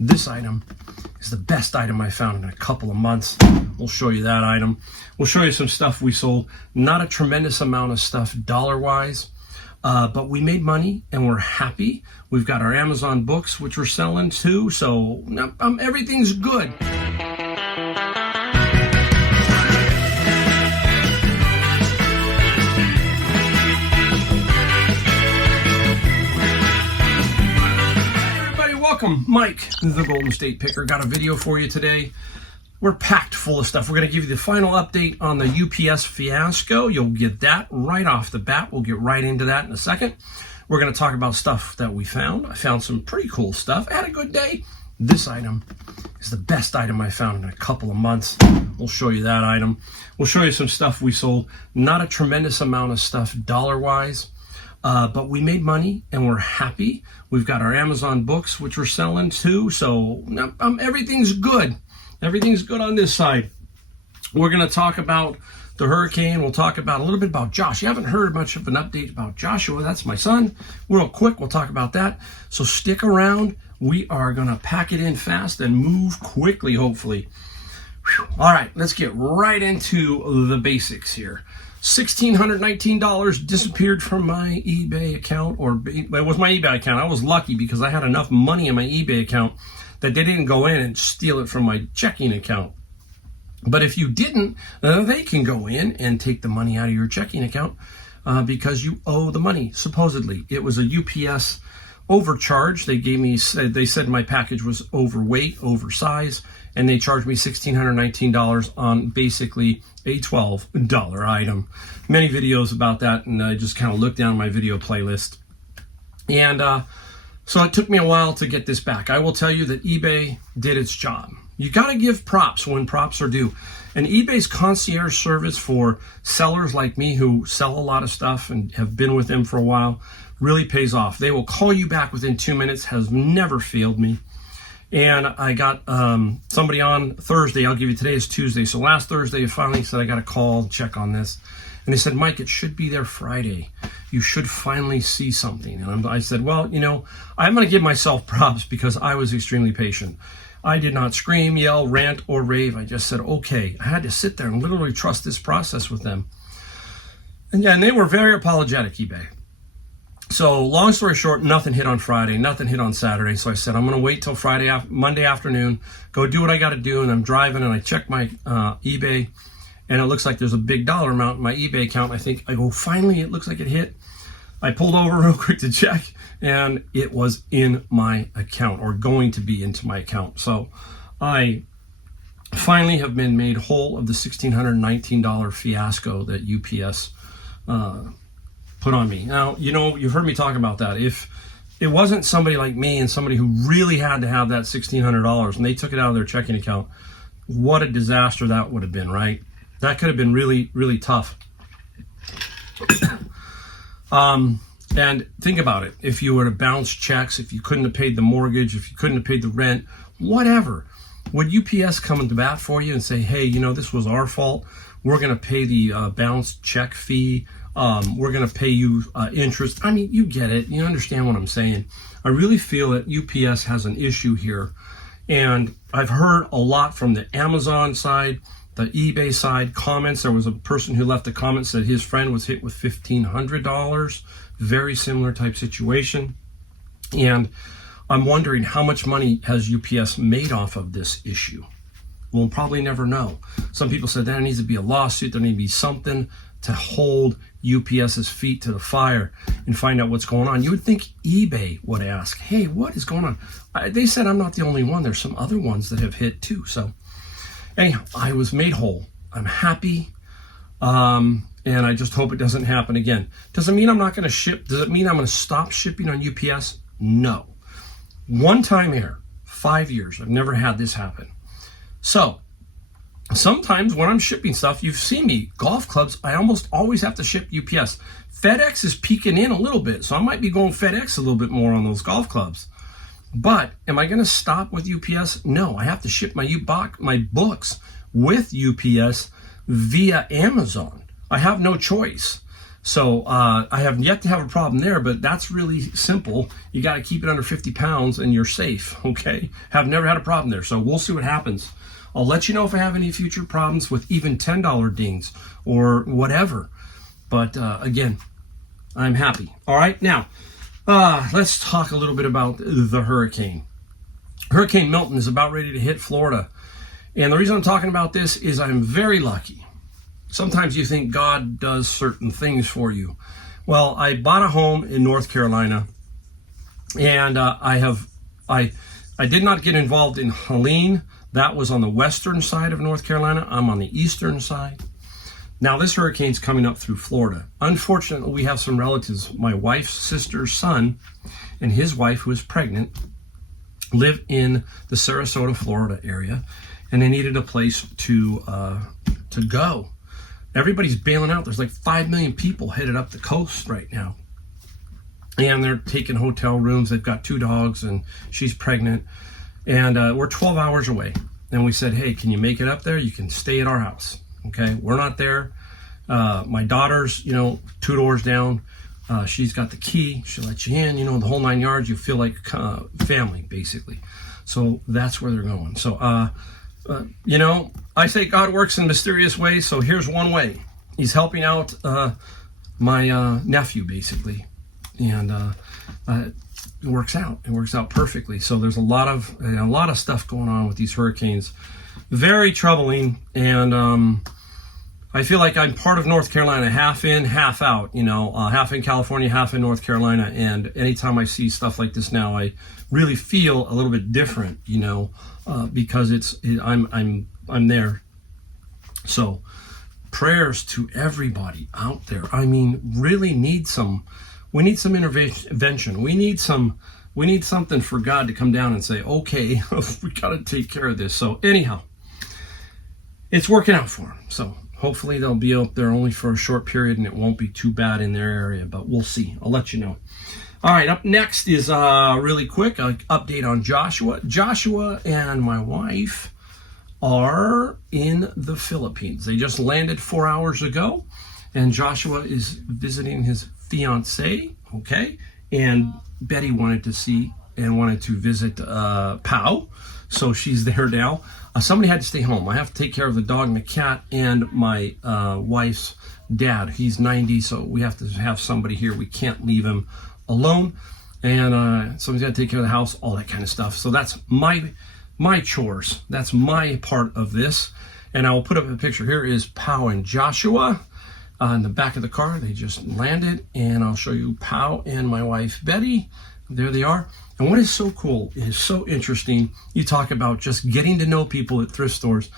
This item is the best item I found in a couple of months. We'll show you that item. We'll show you some stuff we sold. Not a tremendous amount of stuff dollar-wise, but we made money and we're happy. We've got our Amazon books, which we're selling too, so everything's good. Welcome, Mike, the Golden State Picker. Got a video for you today. We're packed full of stuff. We're going to give you the final update on the UPS fiasco. You'll get that right off the bat. We'll get right into that in a second. We're going to talk about stuff that we found. I found some pretty cool stuff. I had a good day. This item is the best item I found in a couple of months. We'll show you that item. We'll show you some stuff we sold. Not a tremendous amount of stuff dollar-wise. But we made money and we're happy. We've got our Amazon books, which we're selling too. So everything's good. Everything's good on this side. We're going to talk about the hurricane. We'll talk about a little bit about Josh. You haven't heard much of an update about Joshua. That's my son. Real quick, we'll talk about that. So stick around. We are going to pack it in fast and move quickly, hopefully. Whew. All right, let's get right into the basics here. $1,619 disappeared from my eBay account, or it was my eBay account. I was lucky because I had enough money in my eBay account that they didn't go in and steal it from my checking account. But if you didn't, they can go in and take the money out of your checking account because you owe the money, supposedly. It was a UPS overcharge. They said my package was overweight, oversized, and they charged me $1,619 on basically a $12 item. Many videos about that, and I just kind of looked down my video playlist. And so it took me a while to get this back. I will tell you that eBay did its job. You got to give props when props are due. And eBay's concierge service for sellers like me who sell a lot of stuff and have been with them for a while really pays off. They will call you back within 2 minutes, has never failed me. And I got somebody on Thursday. I'll give you, today is Tuesday. So last Thursday, I finally said, I got a call, check on this. And they said, Mike, it should be there Friday. You should finally see something. And I said, well, you know, I'm going to give myself props because I was extremely patient. I did not scream, yell, rant, or rave. I just said, okay. I had to sit there and literally trust this process with them. And yeah, and they were very apologetic, eBay. So long story short, nothing hit on Friday, nothing hit on Saturday. So I said, I'm going to wait till Monday afternoon, go do what I got to do. And I'm driving and I check my eBay and it looks like there's a big dollar amount in my eBay account. I go, finally, it looks like it hit. I pulled over real quick to check and it was in my account, or going to be into my account. So I finally have been made whole of the $1,619 fiasco that UPS put on me. Now, you know, you've heard me talk about that. If it wasn't somebody like me and somebody who really had to have that $1,600 and they took it out of their checking account, what a disaster that would have been, right? That could have been really, really tough. And think about it. If you were to bounce checks, if you couldn't have paid the mortgage, if you couldn't have paid the rent, whatever, would UPS come into bat for you and say, hey, you know, this was our fault. We're going to pay the bounce check fee. We're going to pay you interest. I mean, you get it. You understand what I'm saying. I really feel that UPS has an issue here. And I've heard a lot from the Amazon side, the eBay side, comments. There was a person who left a comment, said his friend was hit with $1,500. Very similar type situation. And I'm wondering how much money has UPS made off of this issue? We'll probably never know. Some people said there needs to be a lawsuit. There needs to be something to hold UPS's feet to the fire and find out what's going on. You would think eBay would ask, hey, what is going on? They said I'm not the only one. There's some other ones that have hit too. So anyhow, I was made whole. I'm happy. And I just hope it doesn't happen again. Does it mean I'm not going to ship? Does it mean I'm going to stop shipping on UPS? No. One time here, 5 years. I've never had this happen. So sometimes when I'm shipping stuff, you've seen me, golf clubs, I almost always have to ship UPS. FedEx is peeking in a little bit, so I might be going FedEx a little bit more on those golf clubs. But am I going to stop with UPS? No, I have to ship my books with UPS via Amazon. I have no choice. So I have yet to have a problem there, but that's really simple. You got to keep it under 50 pounds and you're safe, okay? Have never had a problem there, so we'll see what happens. I'll let you know if I have any future problems with even $10 dings or whatever. But again, I'm happy. All right, now let's talk a little bit about the hurricane. Hurricane Milton is about ready to hit Florida. And the reason I'm talking about this is I'm very lucky. Sometimes you think God does certain things for you. Well, I bought a home in North Carolina, and I did not get involved in Helene. That was on the western side of North Carolina. I'm on the eastern side. Now this hurricane's coming up through Florida. Unfortunately, we have some relatives. My wife's sister's son and his wife, who is pregnant, live in the Sarasota, Florida area, and they needed a place to go. Everybody's bailing out. There's like 5 million people headed up the coast right now. And they're taking hotel rooms. They've got 2 dogs, and she's pregnant. And we're 12 hours away. And we said, hey, can you make it up there? You can stay at our house. Okay, we're not there. My daughter's, 2 doors down. She's got the key. She'll let you in, the whole 9 yards. You feel like family, basically. So that's where they're going. So, I say God works in mysterious ways. So here's one way. He's helping out my nephew, basically. And it works out. It works out perfectly. So there's a lot of stuff going on with these hurricanes. Very troubling. And I feel like I'm part of North Carolina, half in, half out, half in California, half in North Carolina. And anytime I see stuff like this now, I really feel a little bit different, because I'm there. So prayers to everybody out there. I mean, really we need some intervention. We need something for God to come down and say, okay, we got to take care of this. So anyhow, it's working out for them. So hopefully they'll be up there only for a short period and it won't be too bad in their area, but we'll see. I'll let you know. All right, up next is really quick an update on Joshua. Joshua and my wife are in the Philippines. They just landed 4 hours ago, and Joshua is visiting his fiance, okay? And Betty wanted to visit Pau, so she's there now. Somebody had to stay home. I have to take care of the dog and the cat and my wife's dad. He's 90, so we have to have somebody here. We can't leave him alone. And somebody's got to take care of the house, all that kind of stuff. So that's my chores. That's my part of this. And I will put up a picture. Here is Pau and Joshua in the back of the car. They just landed. And I'll show you Pau and my wife, Betty. There they are. And what is so cool, is so interesting, you talk about just getting to know people at thrift stores.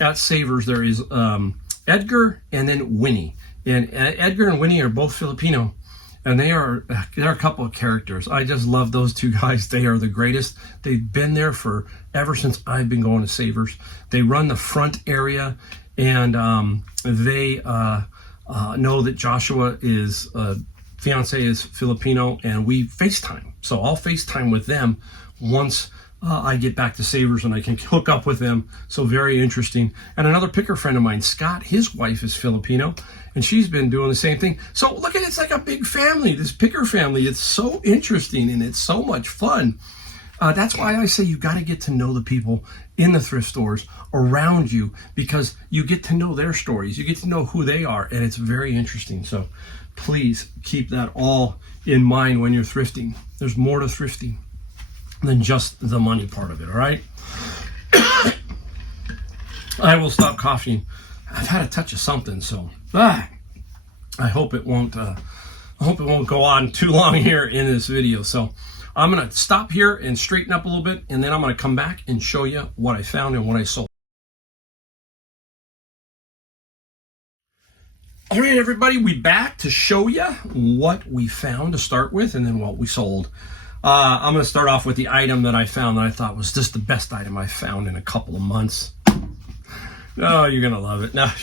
At Savers, there is Edgar and then Winnie. And Edgar and Winnie are both Filipino. And they're a couple of characters. I just love those 2 guys. They are the greatest. They've been there ever since I've been going to Savers. They run the front area, and they know that Joshua is fiance is Filipino, and we FaceTime. So I'll FaceTime with them once I get back to Savers and I can hook up with them. So very interesting. And another picker friend of mine, Scott, his wife is Filipino, and she's been doing the same thing. So look at it, it's like a big family, this picker family. It's so interesting and it's so much fun. That's why I say you got to get to know the people in the thrift stores around you, because you get to know their stories. You get to know who they are, and it's very interesting. So please keep that all in mind when you're thrifting. There's more to thrifting than just the money part of it, all right? I will stop coughing. I've had a touch of something, so I hope it won't go on too long here in this video. So I'm going to stop here and straighten up a little bit, and then I'm going to come back and show you what I found and what I sold. All right, everybody, we back to show you what we found to start with and then what we sold. I'm going to start off with the item that I found that I thought was just the best item I found in a couple of months. Oh, you're going to love it. Now,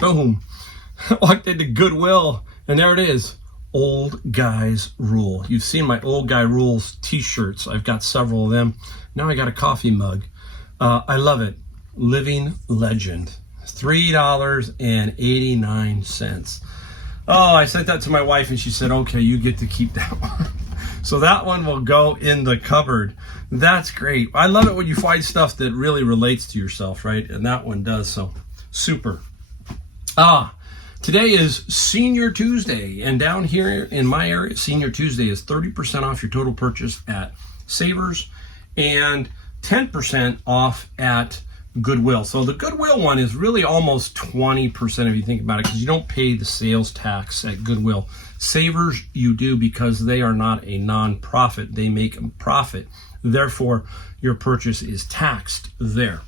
boom. Walked into Goodwill, and there it is. Old Guys Rule. You've seen my Old Guy Rules t-shirts. I've got several of them. Now I got a coffee mug. I love it. Living Legend. $3.89. Oh, I sent that to my wife and she said, okay, you get to keep that one. So that one will go in the cupboard. That's great. I love it when you find stuff that really relates to yourself, right? And that one does, so super. Today is Senior Tuesday, and down here in my area, Senior Tuesday is 30% off your total purchase at Savers and 10% off at Goodwill. So the Goodwill one is really almost 20% if you think about it, because you don't pay the sales tax at Goodwill. Savers you do, because they are not a non-profit. They make a profit. Therefore, your purchase is taxed there.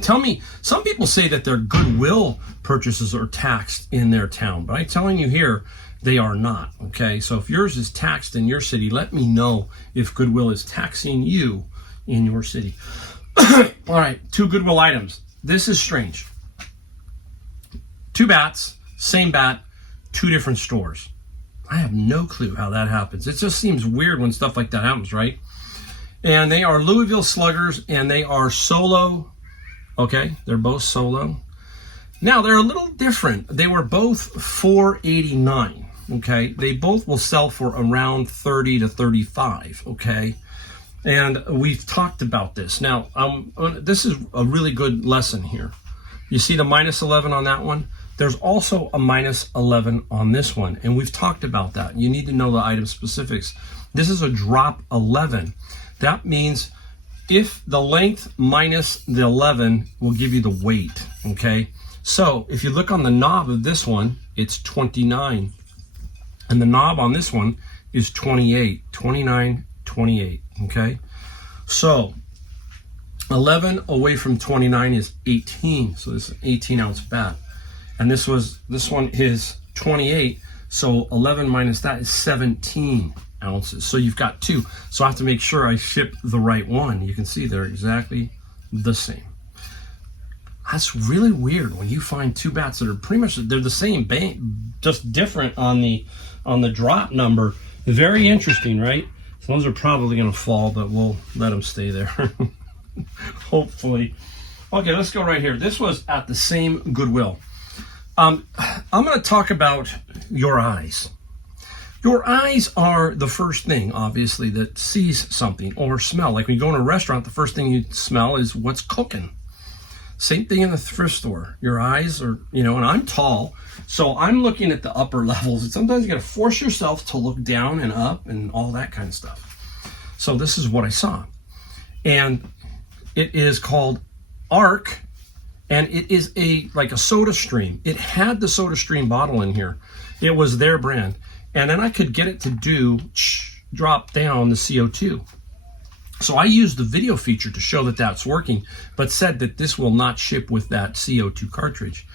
Tell me, some people say that their Goodwill purchases are taxed in their town, but I'm telling you here, they are not, okay? So if yours is taxed in your city, let me know if Goodwill is taxing you in your city. All right, 2 Goodwill items. This is strange. 2 bats, same bat, 2 different stores. I have no clue how that happens. It just seems weird when stuff like that happens, right? And they are Louisville Sluggers, and they are solo. Okay, they're both solo. Now, they're a little different. They were both $4.89, okay? They both will sell for around $30 to $35, okay? And we've talked about this. Now, this is a really good lesson here. You see the minus 11 on that one? There's also a minus 11 on this one, and we've talked about that. You need to know the item specifics. This is a drop 11. That means if the length minus the 11 will give you the weight, okay? So if you look on the knob of this one, it's 29. And the knob on this one is 28, 29, 28, okay? So 11 away from 29 is 18. So this is an 18-ounce bat. And this one is 28. So 11 minus that is 17 ounces. So you've got 2. So I have to make sure I ship the right one. You can see they're exactly the same. That's really weird when you find 2 bats that are pretty much, they're the same, just different on the drop number. Very interesting, right? So those are probably going to fall, but we'll let them stay there. Hopefully. Okay, let's go right here. This was at the same Goodwill. I'm going to talk about your eyes. Your eyes are the first thing, obviously, that sees something or smell. Like when you go in a restaurant, the first thing you smell is what's cooking. Same thing in the thrift store. Your eyes are, and I'm tall, so I'm looking at the upper levels. And sometimes you got to force yourself to look down and up and all that kind of stuff. So this is what I saw. And it is called Arc, and it is like a Soda Stream. It had the Soda Stream bottle in here. It was their brand. And then I could get it to drop down the CO2. So I used the video feature to show that that's working, but said that this will not ship with that CO2 cartridge.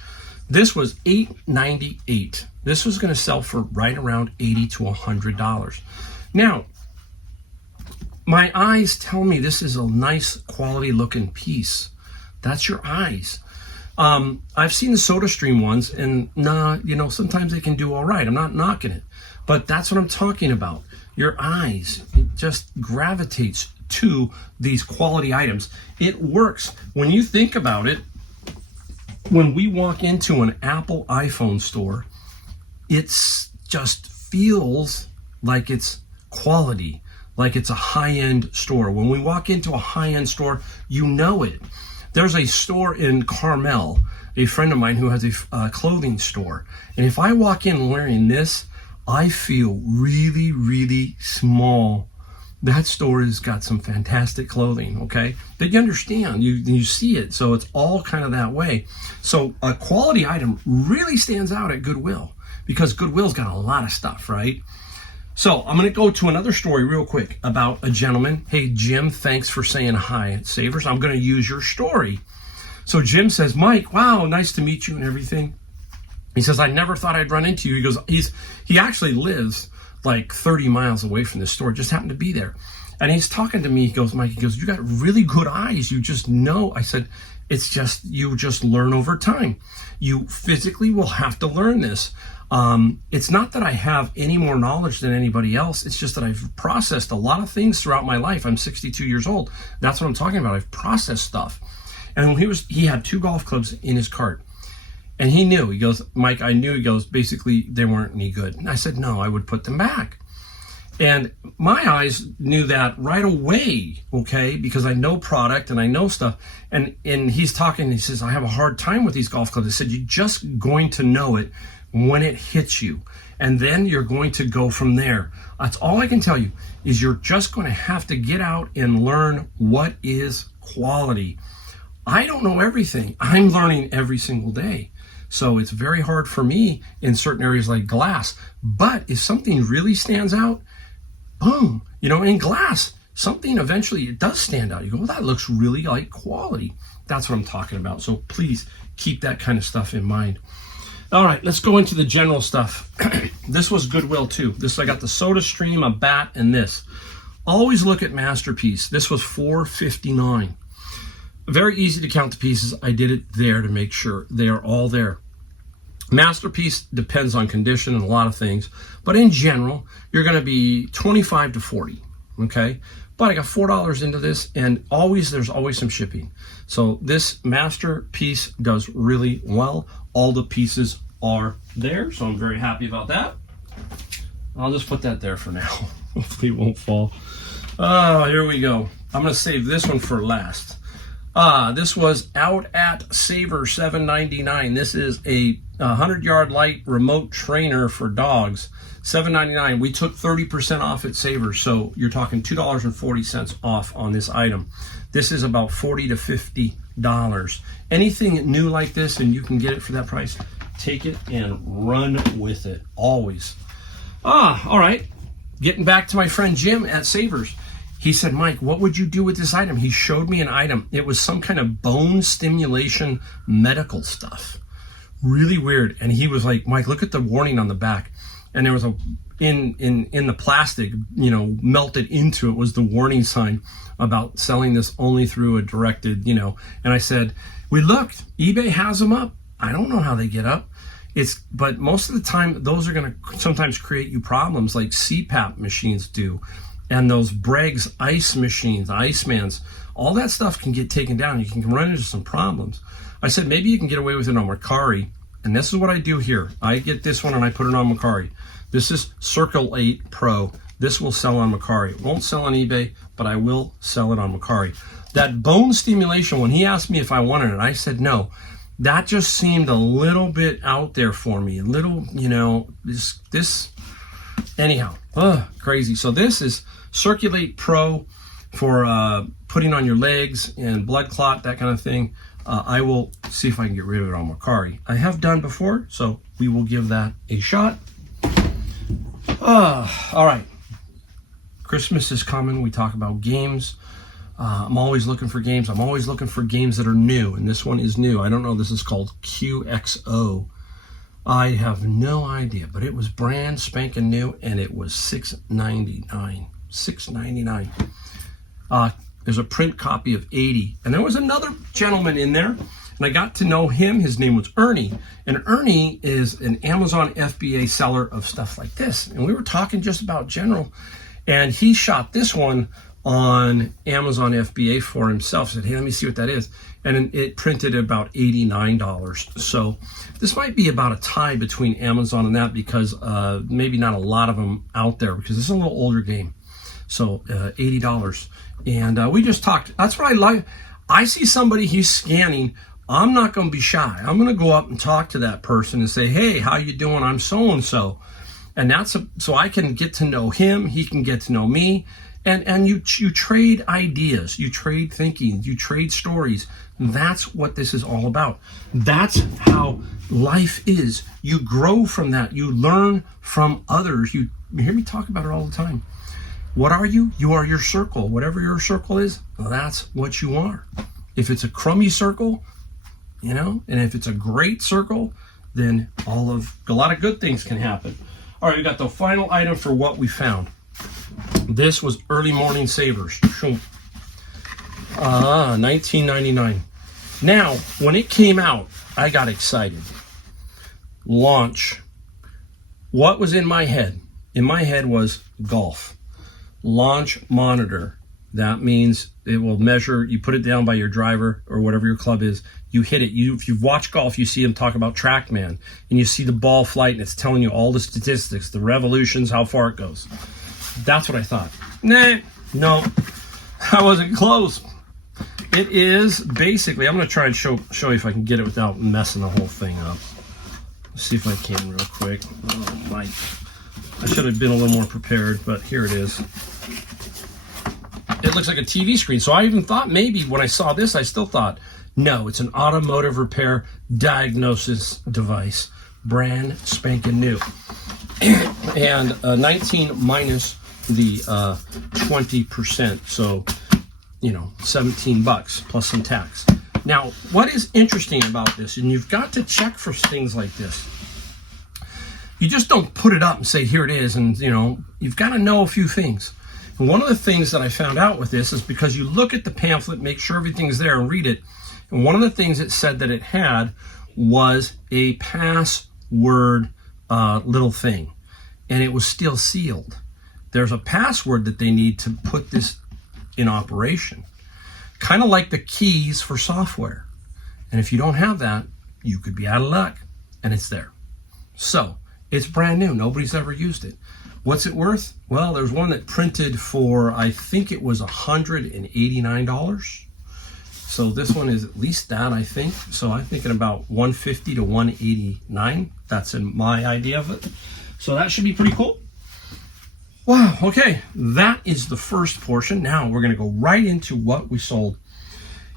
This was $8.98. This was going to sell for right around $80 to $100. Now, my eyes tell me this is a nice quality looking piece. That's your eyes. I've seen the Soda Stream ones, and sometimes they can do all right. I'm not knocking it, but that's what I'm talking about. Your eyes, it just gravitates to these quality items. It works. When you think about it, when we walk into an Apple iPhone store, it's just feels like it's quality, like it's a high-end store. When we walk into a high-end store, you know it. There's a store in Carmel, a friend of mine who has a clothing store. And if I walk in wearing this, I feel really, really small. That store has got some fantastic clothing, okay? But you understand, you see it, so it's all kind of that way. So a quality item really stands out at Goodwill, because Goodwill's got a lot of stuff, right? So I'm going to go to another story real quick about a gentleman. Hey, Jim, thanks for saying hi at Savers. I'm going to use your story. So Jim says, Mike, wow, nice to meet you and everything. He says, I never thought I'd run into you. He goes, he actually lives like 30 miles away from this store, just happened to be there. And he's talking to me. He goes, Mike, you got really good eyes. You just know. I said, it's just, you just learn over time. You physically will have to learn this. It's not that I have any more knowledge than anybody else. It's just that I've processed a lot of things throughout my life. I'm 62 years old. That's what I'm talking about. I've processed stuff. And when he had 2 golf clubs in his cart. And he knew. He goes, Mike, I knew. He goes, basically, they weren't any good. And I said, no, I would put them back. And my eyes knew that right away, okay, because I know product and I know stuff. And he's talking, he says, I have a hard time with these golf clubs. I said, you're just going to know it when it hits you. And then you're going to go from there. That's all I can tell you, is you're just going to have to get out and learn what is quality. I don't know everything. I'm learning every single day. So it's very hard for me in certain areas like glass. But if something really stands out, boom, in glass, something eventually, it does stand out. You go, well, that looks really like quality. That's what I'm talking about. So please keep that kind of stuff in mind. All right, let's go into the general stuff. This was Goodwill too. I got the Soda Stream, a bat, and this. Always look at Masterpiece. This was $4.59. Very easy to count the pieces. I did it there to make sure they are all there. Masterpiece depends on condition and a lot of things, but in general, you're going to be 25 to 40, okay? But I got $4 into this, and there's always some shipping. So this Masterpiece does really well. All the pieces are there, so I'm very happy about that. I'll just put that there for now. Hopefully it won't fall. Here we go. I'm going to save this one for last. This was out at Saver, $7.99. This is a 100-yard light remote trainer for dogs, $7.99. We took 30% off at Saver, so you're talking $2.40 off on this item. This is about $40 to $50. Anything new like this, and you can get it for that price, take it and run with it, always. All right. Getting back to my friend Jim at Savers. He said, Mike, what would you do with this item? He showed me an item. It was some kind of bone stimulation medical stuff. Really weird. And he was like, Mike, look at the warning on the back. And there was in the plastic, melted into it was the warning sign about selling this only through a directed, And I said, we looked, eBay has them up. I don't know how they get up. But most of the time, those are going to sometimes create you problems like CPAP machines do. And those Bregg's ice machines, Icemans, all that stuff can get taken down. You can run into some problems. I said, maybe you can get away with it on Mercari. And this is what I do here. I get this one and I put it on Mercari. This is Circle 8 Pro. This will sell on Mercari. It won't sell on eBay, but I will sell it on Mercari. That bone stimulation, when he asked me if I wanted it, I said no. That just seemed a little bit out there for me. A little, this anyhow, crazy. So this is Circulate Pro for putting on your legs and blood clot, that kind of thing. I will see if I can get rid of it on Mercari. I have done before, so we will give that a shot. All right. Christmas is coming. We talk about games. I'm always looking for games. I'm always looking for games that are new, and this one is new. I don't know. This is called QXO. I have no idea, but it was brand spanking new, and it was $6.99. $6.99. There's a print copy of 80, and there was another gentleman in there, and I got to know him. His name was Ernie, and Ernie is an Amazon FBA seller of stuff like this, and we were talking just about general, and he shot this one on Amazon FBA for himself. Said, hey, let me see what that is, and it printed about $89. So this might be about a tie between Amazon and that, because maybe not a lot of them out there, because this is a little older game. So $80. And we just talked. That's what I like. I see somebody, he's scanning. I'm not going to be shy. I'm going to go up and talk to that person and say, hey, how you doing? I'm so-and-so. And so I can get to know him. He can get to know me. And you trade ideas. You trade thinking. You trade stories. That's what this is all about. That's how life is. You grow from that. You learn from others. You hear me talk about it all the time. What are you? You are your circle. Whatever your circle is, that's what you are. If it's a crummy circle, and if it's a great circle, then a lot of good things can happen. All right, we got the final item for what we found. This was Early Morning Savers. $19.99. Now, when it came out, I got excited. Launch. What was in my head? In my head was golf. Launch monitor. That means It will measure. You put it down by your driver or whatever your club is. You hit it. If you've watched golf, you see them talk about TrackMan, and you see the ball flight, and it's telling you all the statistics, the revolutions, how far it goes. That's what I thought. Nah, no, I wasn't close. It is basically, I'm going to try and show you if I can get it without messing the whole thing up. Let's see if I can real quick. Oh, my. I should have been a little more prepared, but here it is. It looks like a TV screen. So I even thought maybe when I saw this, I still thought, no, it's an automotive repair diagnosis device. Brand spanking new. And 19 minus the 20%. So, you know, $17 plus some tax. Now, what is interesting about this, and you've got to check for things like this. You just don't put it up and say, here it is. And, you know, you've got to know a few things. And one of the things that I found out with this is because you look at the pamphlet, make sure everything's there and read it. And one of the things it said that it had was a password little thing. And it was still sealed. There's a password that they need to put this in operation. Kind of like the keys for software. And if you don't have that, you could be out of luck. And it's there. So, it's brand new. Nobody's ever used it. What's it worth? Well, there's one that printed for, I think it was $189. So this one is at least that, I think. So I'm thinking about $150 to $189. That's in my idea of it. So that should be pretty cool. Wow, okay. That is the first portion. Now we're going to go right into what we sold.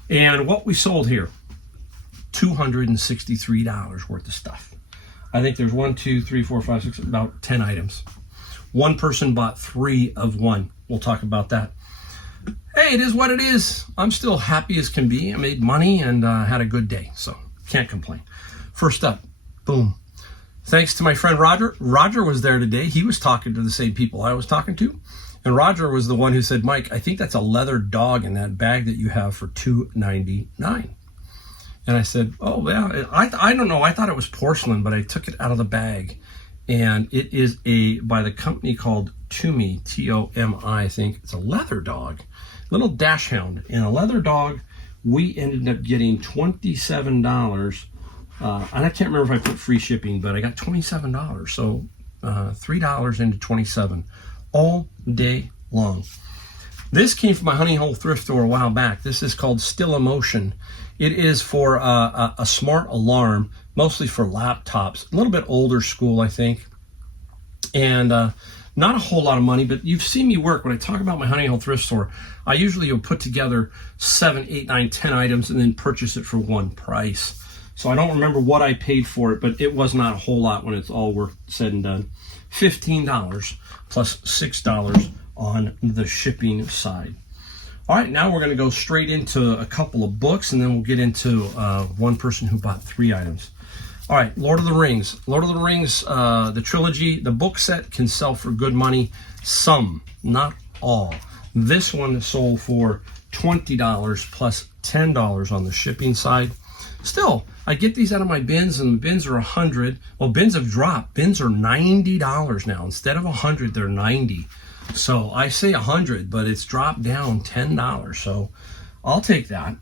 And what we sold here, $263 worth of stuff. I think there's 1, 2, 3, 4, 5, 6, about 10 items. One person bought 3 of one. We'll talk about that. Hey, it is what it is. I'm still happy as can be. I made money and had a good day, so can't complain. First up, boom. Thanks to my friend Roger. Roger was there today. He was talking to the same people I was talking to. And Roger was the one who said, Mike, I think that's a leather dog in that bag that you have for $299. And I said, oh, yeah, I don't know. I thought it was porcelain, but I took it out of the bag. And it is by the company called Tomi, T-O-M-I, I think. It's a leather dog, little dash hound. And a leather dog, we ended up getting $27. And I can't remember if I put free shipping, but I got $27. So $3 into $27 all day long. This came from my honey hole thrift store a while back. This is called Stimulation. It is for a smart alarm, mostly for laptops. A little bit older school, I think. And not a whole lot of money, but you've seen me work. When I talk about my honey hole thrift store, I usually will put together 7, 8, 9, 10 items and then purchase it for one price. So I don't remember what I paid for it, but it was not a whole lot when it's all worth said and done. $15 plus $6 on the shipping side. All right, now we're going to go straight into a couple of books, and then we'll get into one person who bought 3 items. All right, Lord of the Rings. Lord of the Rings, the trilogy, the book set can sell for good money. Some, not all. This one sold for $20 plus $10 on the shipping side. Still, I get these out of my bins, and the bins are $100. Well, bins have dropped. Bins are $90 now. Instead of $100, they're $90. So I say $100, but it's dropped down $10. So I'll take that.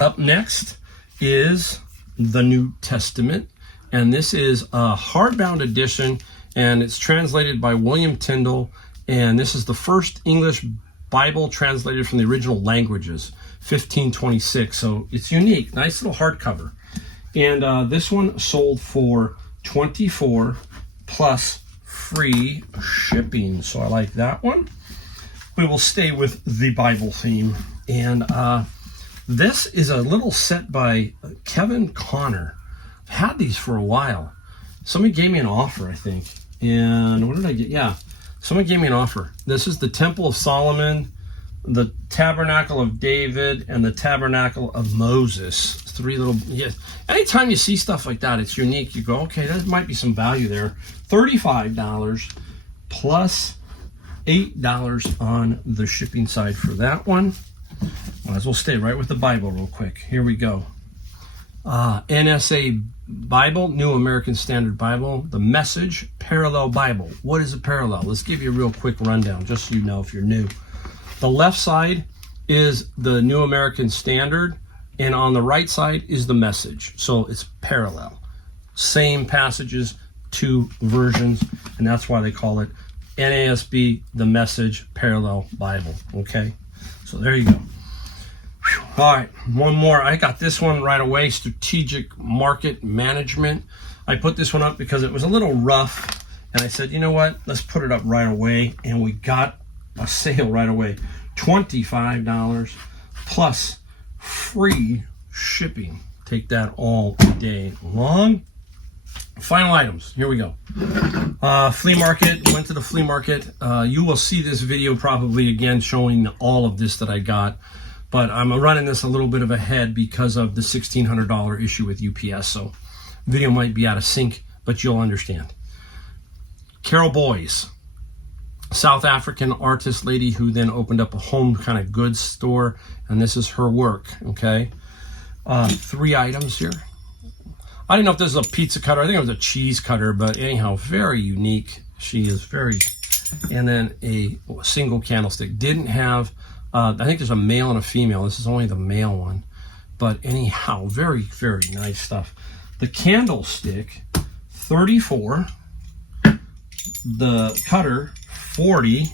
Up next is the New Testament. And this is a hardbound edition, and it's translated by William Tyndall. And this is the first English Bible translated from the original languages, 1526. So it's unique. Nice little hardcover. And this one sold for $24 plus free shipping. So I like that one. We will stay with the Bible theme. And this is a little set by Kevin Connor. I've had these for a while. Somebody gave me an offer, I think. And what did I get? Yeah, someone gave me an offer. This is the Temple of Solomon, the Tabernacle of David, and the Tabernacle of Moses. 3 little, yeah. Anytime you see stuff like that, it's unique. You go, okay, there might be some value there. $35 plus $8 on the shipping side for that one. Might as well stay right with the Bible real quick. Here we go. NSA Bible, New American Standard Bible, the Message Parallel Bible. What is a parallel? Let's give you a real quick rundown, just so you know if you're new. The left side is the New American Standard, and on the right side is the Message. So it's parallel. Same passages, two versions, and that's why they call it NASB, the Message Parallel Bible. Okay, so there you go. Whew. All right, one more. I got this one right away, Strategic Market Management. I put this one up because it was a little rough, and I said, you know what, let's put it up right away, and we got a sale right away. $25 plus free shipping. Take that all day long. Final items, here we go. Flea Market, went to the flea market. You will see this video probably again showing all of this that I got, but I'm running this a little bit of ahead because of the $1,600 issue with UPS, so video might be out of sync, but you'll understand. Carol Boys, South African artist lady who then opened up a home kind of goods store, and this is her work, okay? 3 items here. I didn't know if this was a pizza cutter. I think it was a cheese cutter, but anyhow, very unique. She is very, and then a single candlestick. Didn't have, I think there's a male and a female. This is only the male one, but anyhow, very, very nice stuff. The candlestick, 34, the cutter, 40,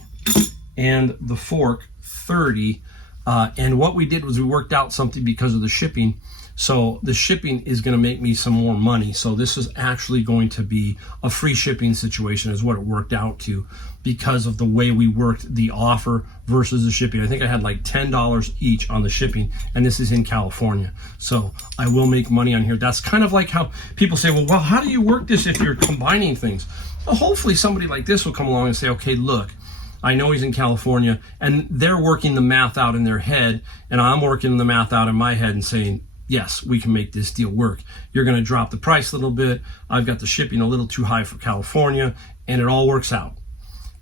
and the fork, 30. And what we did was we worked out something because of the shipping. So the shipping is going to make me some more money. So this is actually going to be a free shipping situation is what it worked out to because of the way we worked the offer versus the shipping. I think I had like $10 each on the shipping, and this is in California. So I will make money on here. That's kind of like how people say, well, how do you work this if you're combining things? Well, hopefully somebody like this will come along and say, okay, look, I know he's in California, and they're working the math out in their head, and I'm working the math out in my head and saying, yes, we can make this deal work. You're going to drop the price a little bit. I've got the shipping a little too high for California, and it all works out.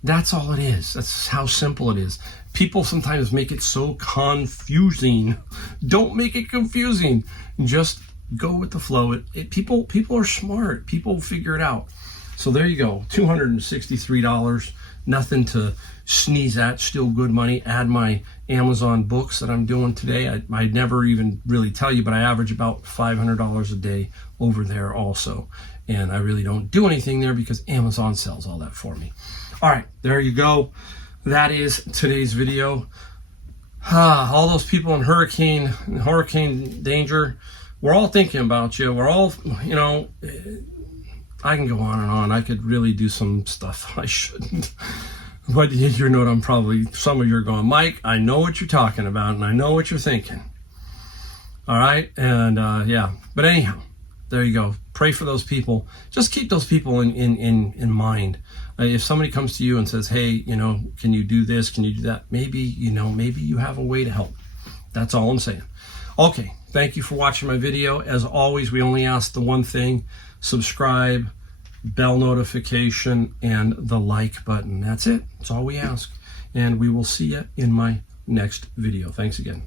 That's all it is. That's how simple it is. People sometimes make it so confusing. Don't make it confusing. Just go with the flow. People are smart. People figure it out. So there you go, $263. Nothing to sneeze at, still good money. Add my Amazon books that I'm doing today. I never even really tell you, but I average about $500 a day over there also. And I really don't do anything there because Amazon sells all that for me. All right, there you go. That is today's video. All those people in hurricane danger, we're all thinking about you. We're all, I can go on and on. I could really do some stuff I shouldn't. But you know what, I'm probably, some of you are going, Mike, I know what you're talking about, and I know what you're thinking. All right, and yeah. But anyhow, there you go. Pray for those people. Just keep those people in mind. If somebody comes to you and says, hey, can you do this? Can you do that? Maybe, maybe you have a way to help. That's all I'm saying. Okay, thank you for watching my video. As always, we only ask the one thing: subscribe, bell notification, and the like button. That's it. That's all we ask. And we will see you in my next video. Thanks again.